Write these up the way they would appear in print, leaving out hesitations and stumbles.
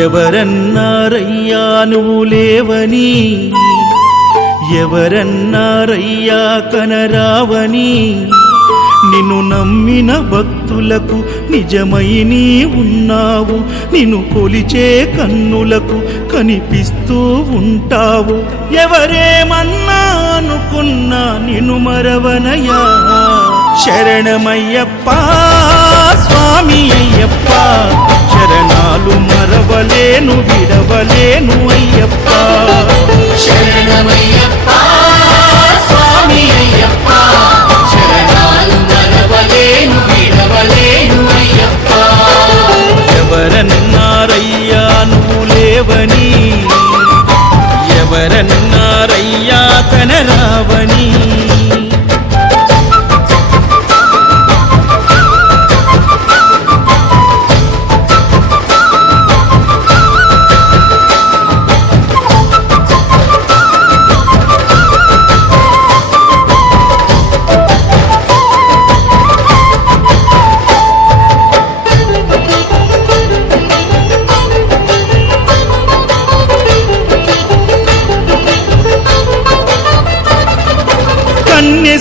ఎవరన్నారయ్యా నువ్వు లేవని, ఎవరన్నారయ్యా కనరావని, నిన్ను నమ్మిన భక్తులకు నిజమై నీ ఉన్నావు, నిన్ను కొలిచే కన్నులకు కనిపిస్తూ ఉంటావు. ఎవరేమన్నా అనుకున్నా నిన్ను మరవనయ్యా. శరణమయ్యప్ప స్వామి అయ్యప్ప, శరణాలు మరవలేను విడవలేను అయ్యప్ప. శరణమయ్యప్ప స్వామి అయ్యప్ప, శరణాలు మరవలేను విడవలేను అయ్యప్ప. ఎవరన్నారయ్యా నువ్వు లేవని, ఎవరన్నారయ్యా కనరావని.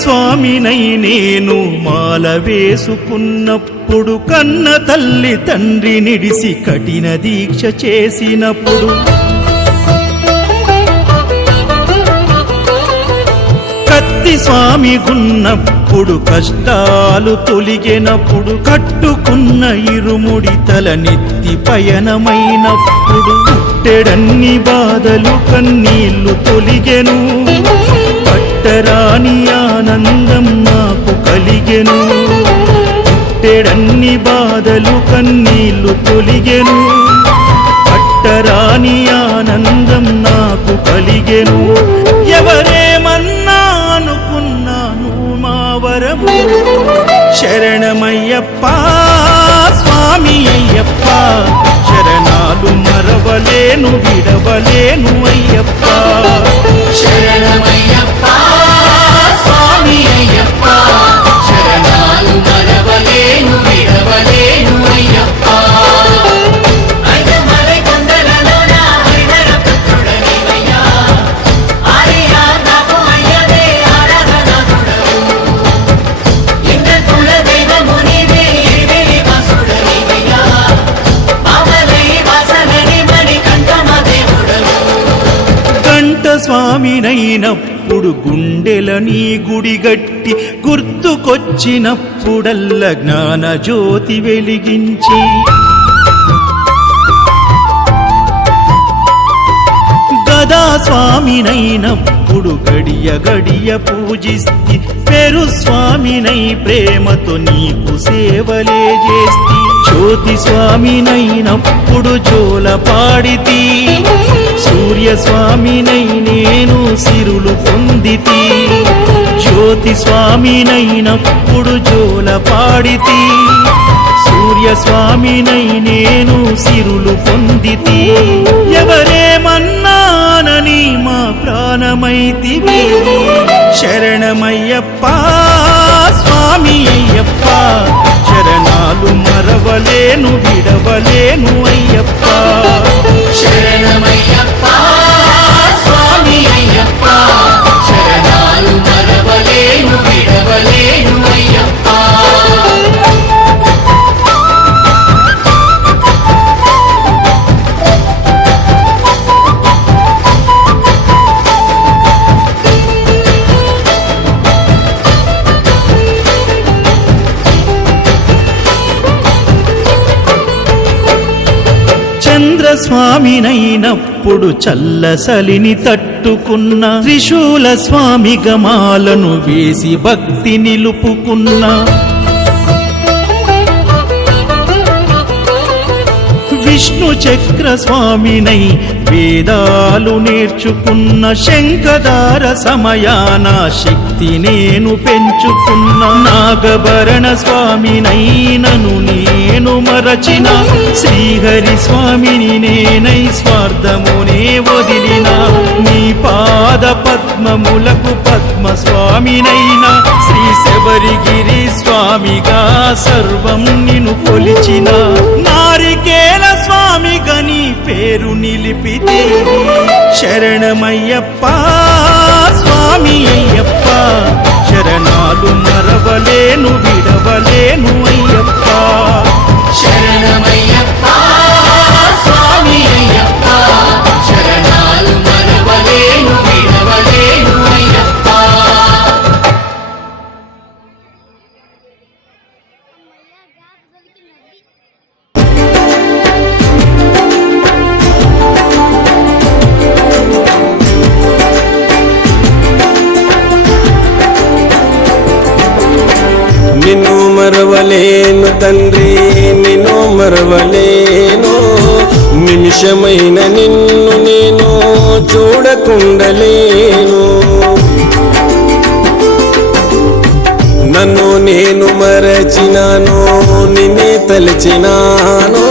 స్వామినై నేను మాల వేసుకున్నప్పుడు, కన్న తల్లి తండ్రి నిడిసి కఠిన దీక్ష చేసినప్పుడు, కత్తి స్వామి గున్నప్పుడు కష్టాలు తొలిగినప్పుడు, కట్టుకున్న ఇరుముడి తల నెత్తి పయనమైనప్పుడు, పుట్టెడన్ని బాధలు కన్నీళ్లు తొలిగెను, పట్టరాని ఆనందం నాకు కలిగెను. పుట్టెడన్ని బాధలు కన్నీళ్లు తొలిగెను, పట్టరాని ఆనందం నాకు కలిగెను. ఎవరేమన్నా అనుకున్నాను మా వరము. శరణమయ్యప్ప స్వామి అయ్యప్ప, శరణాలు మరవలేను విడవలేను అయ్యప్ప. శరణమయ్యప్ప స్వామి అయ్యప్ప, శరణాలు మరవలేను విడవలేను అయ్యప్ప. ఐదమలై కొండలలోన హరిహర పుత్రుడనివయ్యా, ఆర్యా నాకు అయ్యవే ఆరాధనాథుడవు. ఇంద్ర కుల దైవము నీవే ఎరివెలి వాసుడనివయ్యా, మామలై వాసనని మణికంఠమ దేవుడవు. కంఠ స్వామినైనప్పుడు గుండెల నీ గుడి గట్టి, గుర్తుకొచ్చినప్పుడల్ల జ్ఞాన జ్యోతి వెలిగించి, గదా స్వామినైనప్పుడు గడియ గడియ పూజిస్తి, పెరు స్వామినై ప్రేమతో నీకు సేవలే చేస్తి. జ్యోతి స్వామినైనప్పుడు జోల పాడితి, సూర్య స్వామినై నేను సిరులు పొందితి. జ్యోతి స్వామినైనప్పుడు జోల పాడితి, సూర్య స్వామినై నేను సిరులు పొందితి. ఎవరేమన్నానని మా ప్రాణమైతివి. శరణమయ్యప్ప స్వామి అయ్యప్ప, శరణాలు మరవలేను విడవలేను అయ్యప్ప. శరణమయ్యప్ప స్వామి అయ్యప్ప, శరణాలు మరవలేను విడవలేను అయ్యప్ప. చంద్రస్వామినైనప్పుడు చల్లసలిని తట్టుకున్న, త్రిశూల స్వామి గమాలను వేసి భక్తి నిలుపుకున్న, విష్ణు చక్ర స్వామినై వేదాలు నేర్చుకున్న, శంఖదార సమయాన శక్తి నేను పెంచుకున్న, నాగభరణ స్వామినై నను నేను మరచిన, శ్రీహరి స్వామిని నేనై స్వార్థమునే వదిలిన, నీ పాద పద్మములకు పద్మ స్వామినైనా, శ్రీ శబరిగిరి స్వామిగా సర్వం నిన్ను కొలిచిన, నారికేల స్వామిగా నీ పేరు నిలిపితి శరణమయ్యప్ప స్వామి అయ్యప్ప శరణాలు మరవలేను విడవలేను అయ్యప్ప శరణమయ్యప్ప స్వామి అయ్యప్ప శరణాలు మరవలేను విడవలేను అయ్యప్ప నిన్ను మరవలేను తండ్రి నిన్ను మరవలేను నిమిషమైన నిన్ను నేను చూడకుండలేను నన్ను నేను మరచినాను నిన్నే తలచినాను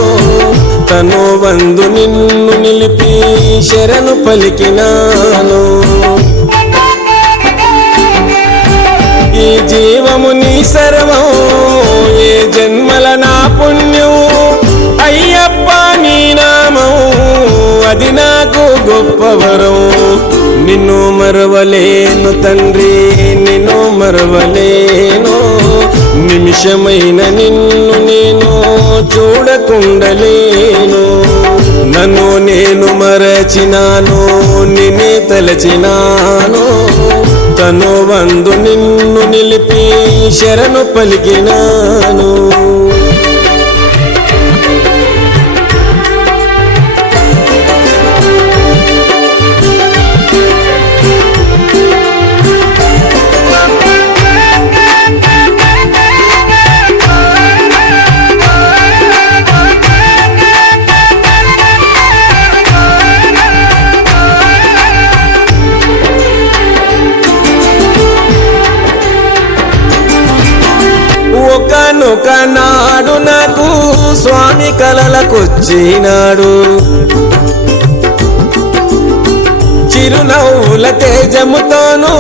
తను వందు నిన్ను నిలిపి శరణు పలికినాను ఈ జీవము నీ సర్వం ఏ జన్మల నా పుణ్యం అయ్యప్ప నీ నామం అది నాకు గొప్ప వరం నిన్ను మరవలేను తండ్రి నిన్ను మరవలేను నిమిషమైన నిన్ను నేను చూడకుండలేను నన్ను నేను మరచినాను నిన్నే తలచినాను తను వందు నిన్ను నిలిపి శరణు పలికినాను ఒకనాడు నాకు స్వామి కలలకొచ్చినాడు చిరునవ్వుల తేజముతోనూ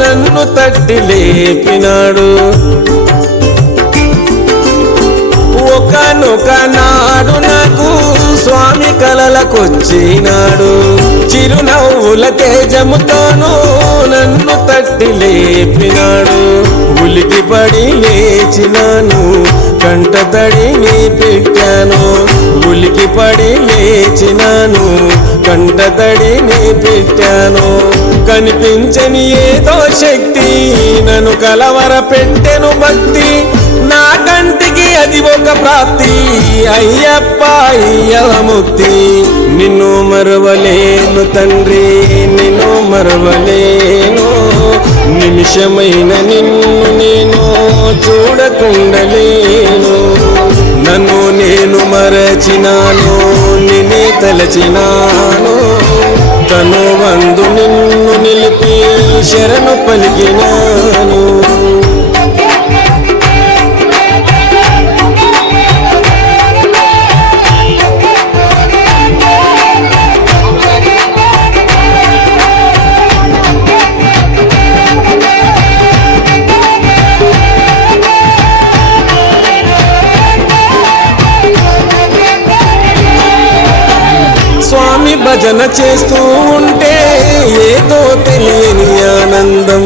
నన్ను తట్టి లేపినాడు ఒకనొకనాడు నాకు స్వామి కలలకొచ్చినాడు చిరునవ్వుల తేజముతోనూ నన్ను తట్టి లేపినాడు ఉలికి పడి లేచినాను కంట తడిని పెట్టాను ఉలికి పడి లేచినాను కంట తడిని పెట్టాను కనిపించని ఏదో శక్తి నన్ను కలవర పెట్టెను భక్తి నా కంటికి అది ఒక ప్రాప్తి అయ్యప్ప అయ్యవ ముక్తి నిన్ను మరవలేను తండ్రి నిన్ను మరవలేను నిమిషమైన నిన్ను నేను చూడకుండలేను నన్ను నేను మరచినాను నిన్నే తలచినాను తను వందు నిన్ను నిలిపి శరణు పలికినాను భజన చేస్తూ ఉంటే ఏదో తెలియని ఆనందం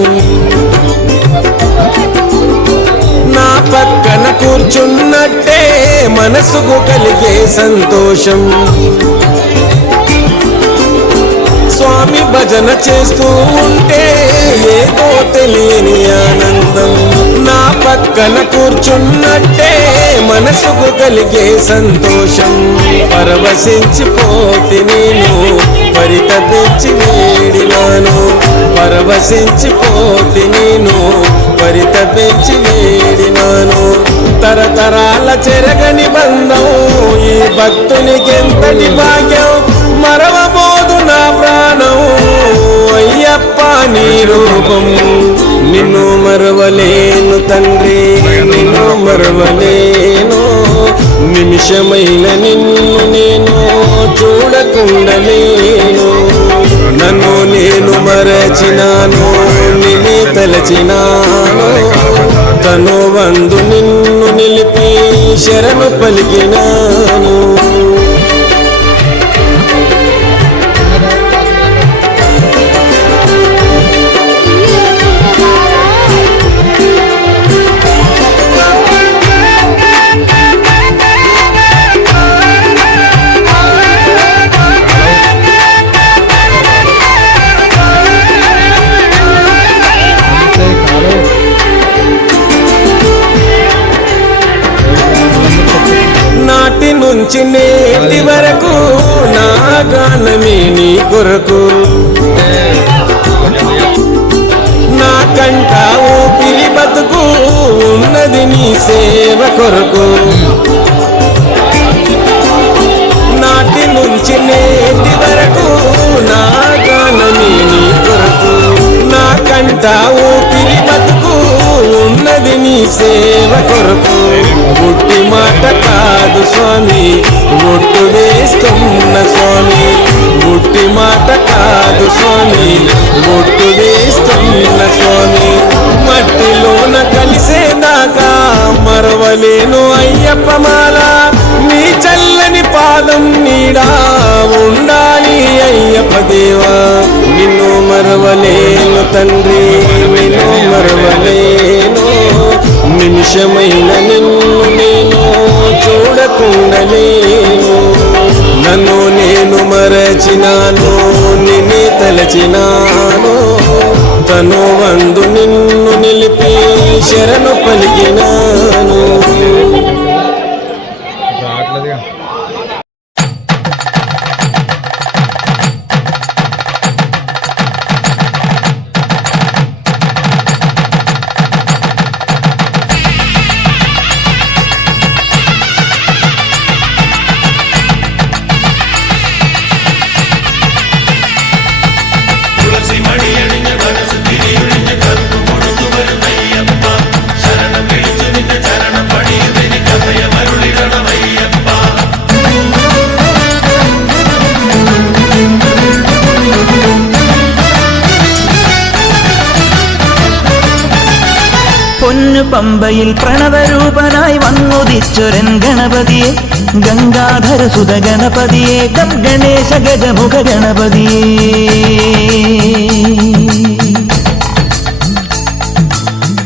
నా పక్కన కూర్చున్నట్టే మనసుకు కలిగే సంతోషం స్వామి భజన చేస్తూ ఉంటే ఏదో తెలియని ఆనందం నా పక్కన కూర్చున్నట్టే మనసుకు కలిగే సంతోషం పరవశించిపోతి నేను పరితపించి వేడినాను పరవశించిపోతి నేను పరితపించి వేడినాను తరతరాల చెరగని బంధం ఈ భక్తునికెంతటి భాగ్యం మరవబోదు నా ప్రాణం అయ్యప్ప నీ రూపం నిన్ను మరవలేను తండ్రి నిన్ను మరవలేను నిమిషమైన నిన్ను నేను చూడకుండలేను నన్ను నేను మరచినాను నిన్నే తలచినాను తను వందు నిన్ను నిలిపి శరణు పలికినాను గానమే నీ కొరకు నా కంట ఊపిరి బతుకు ఉన్నది నీ సేవ కొరకు నాటి నుంచి నేటి వరకు నా గానమే నీ కొరకు నా కంట ఊపిరి బతుకు ఉన్నది నీ సేవ కొరకు గుట్టి మాట కాదు స్వామి ఒట్టు వేస్తున్న స్వామి గుట్టి మాట కాదు స్వామి ఒట్టు వేస్తున్న స్వామి మట్టిలోన కలిసేదాకా మరవలేను అయ్యప్ప మాల నీ చల్లని పాదం నీడా ఉండాలి అయ్యప్ప దేవా నిన్ను మరవలేను తండ్రి నిన్ను మరవలేను నిమిషమైన నిన్ను నేను చూడకుండలేను నన్ను నేను మరచినాను నిన్నే తలచినాను తను వందు నిన్ను నిలిపి శరణు పలికినాను പമ്പയിൽ പ്രണവരൂപനായി വന്നുദിച്ചൊരൻ ഗണപതിയെ ഗംഗാധര സുത ഗണപതിയെ ഗം ഗണേശ ഗജമുഖ ഗണപതിയെ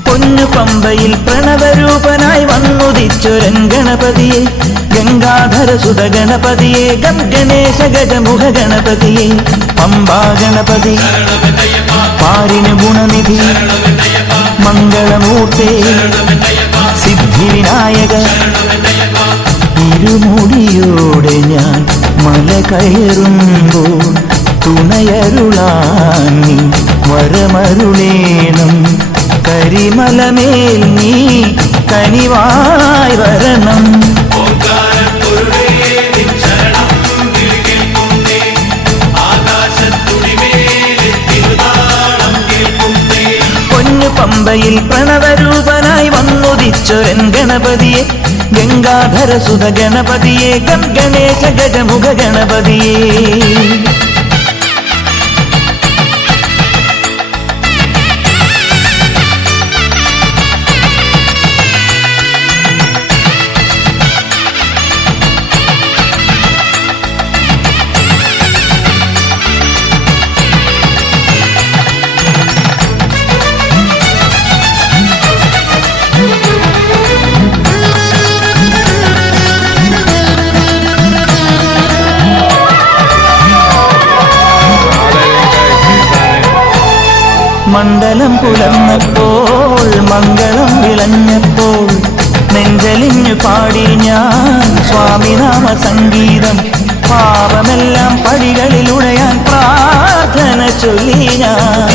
പൊന്നു പമ്പയിൽ പ്രണവരൂപനായി വന്നുദിച്ചൊരൻ ഗണപതിയെ ഗംഗാധര സുത ഗണപതിയെ ഗം ഗണേശ ഗജമുഖ ഗണപതിയെ പമ്പാ ഗണപതി പാരിന് ഗുണനിധി മംഗളമൂർത്തേ സിദ്ധിവിനായക ഇരുമുടിയോടെ ഞാൻ മല കയറുമ്പോൾ തുണയരുളാൻ നീ വരമരുളേണം കരിമലമേൽ നീ കനിവായി വരണം പമ്പയിൽ പ്രണവരൂപനായി വന്നുദിച്ചൊരൻ ഗണപതിയെ ഗംഗാധര സുത ഗണപതിയെ ഗം ഗണേശ ഗജമുഖ ഗണപതിയെ മണ്ഡലം പുലർന്നപ്പോൾ മംഗളം വിളഞ്ഞപ്പോൾ നെഞ്ചലിഞ്ഞു പാടി ഞാൻ സ്വാമിനാമ സംഗീതം പാപമെല്ലാം പടികളിലുടയാൻ പ്രാർത്ഥന ചൊല്ലി ഞാൻ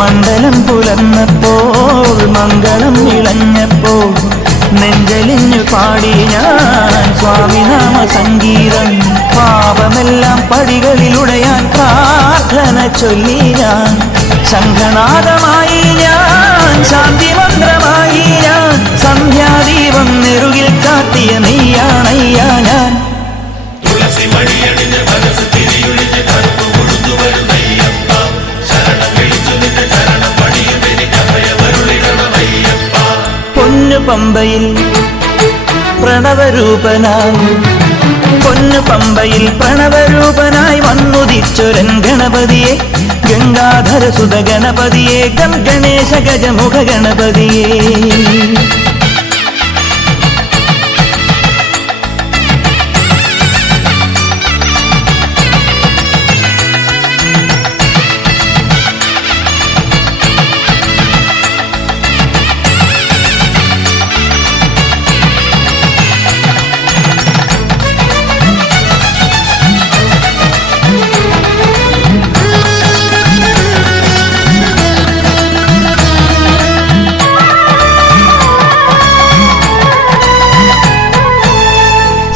മണ്ഡലം പുലർന്നപ്പോൾ മംഗളം വിളഞ്ഞപ്പോൾ നെഞ്ചലിഞ്ഞു പാടി ഞാൻ സ്വാമിനാമ സംഗീതം പാപമെല്ലാം പടികളിലുടയാൻ പ്രാർത്ഥന ചൊല്ലി ഞാൻ ശംഖനാദമായി ഞാൻ ശാന്തിമന്ത്രമായി ഞാൻ സന്ധ്യാദീപം നെറുകിൽ കാട്ടിയ നെയ്യാണയ്യാ ഞാൻ പൊന്നു പമ്പയിൽ പ്രണവരൂപനായി പൊന്നു പമ്പയിൽ പ്രണവരൂപനായി വന്നുദിച്ചൊരൻ ഗണപതിയെ ഗംഗാധര സുത ഗണപതിയെ ഗം ഗണേശ ഗജമുഖ ഗണപതിയെ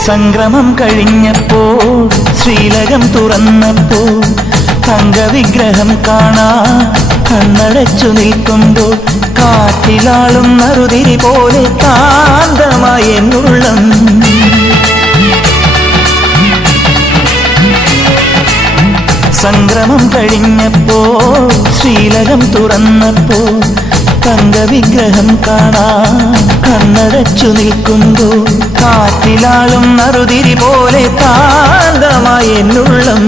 സംക്രമം കഴിഞ്ഞപ്പോൾ ശ്രീലകം തുറന്നപ്പോൾ തങ്കവിഗ്രഹം കാണാ കണ്ണടച്ചു നിൽക്കുമ്പോൾ കാറ്റിലാളും നറുതിരി പോലെ കാന്തമായ എന്നുള്ളം. സംക്രമം കഴിഞ്ഞപ്പോൾ ശ്രീലകം തുറന്നപ്പോൾ തങ്കവിഗ്രഹം കാണാ കണ്ണടച്ചു നിൽക്കുമ്പോൾ കാറ്റിലാളും നറുതിരി പോലെ കാന്തമായ എന്നുള്ളം.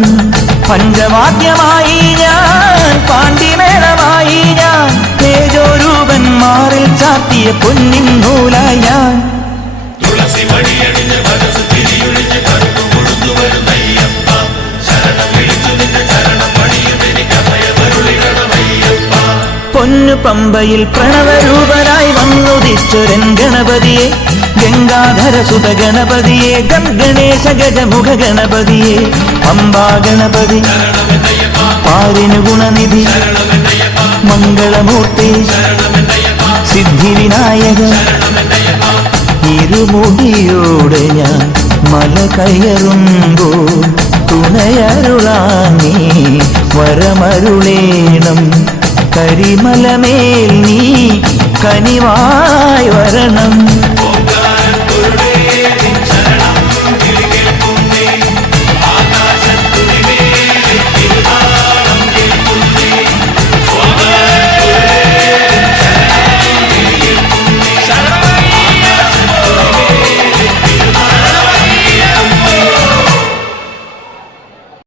പഞ്ചവാദ്യമായി ഞാൻ പാണ്ഡിമേളമായി ഞാൻ തേജോരൂപൻ മാറിൽ ചാത്തിയ പൊന്നിൻ നൂലായി ഞാൻ. തുളസി മണിയണിഞ്ഞ് മനസ്സ് തിരിയൊഴിഞ്ഞ് കറുത്തു കൊഴുത്തു വരുന്നയ്യപ്പ ശരണം വിളിച്ചു നിന്റെ ചരണം പണിയുമെനിക്കഭയമരുളിടണമയ്യപ്പ. പൊന്നു പമ്പയിൽ പ്രണവരൂപനായി വന്നുദിച്ചൊരൻ ഗണപതിയെ ഗംഗാധരസുത ഗണപതിയെ ഗം ഗണേശ ഗജമുഖ ഗണപതിയെ പമ്പാ ഗണപതി പാരിനു ഗുണനിധി മംഗളമൂർത്തി സിദ്ധിവിനായക. ഇരുമുടിയോടെ ഞാൻ മല കയറുമ്പോൾ തുണയരുളാനീ വരമരുളേണം. കരിമലമേൽ നീ കനിവായി വരണം.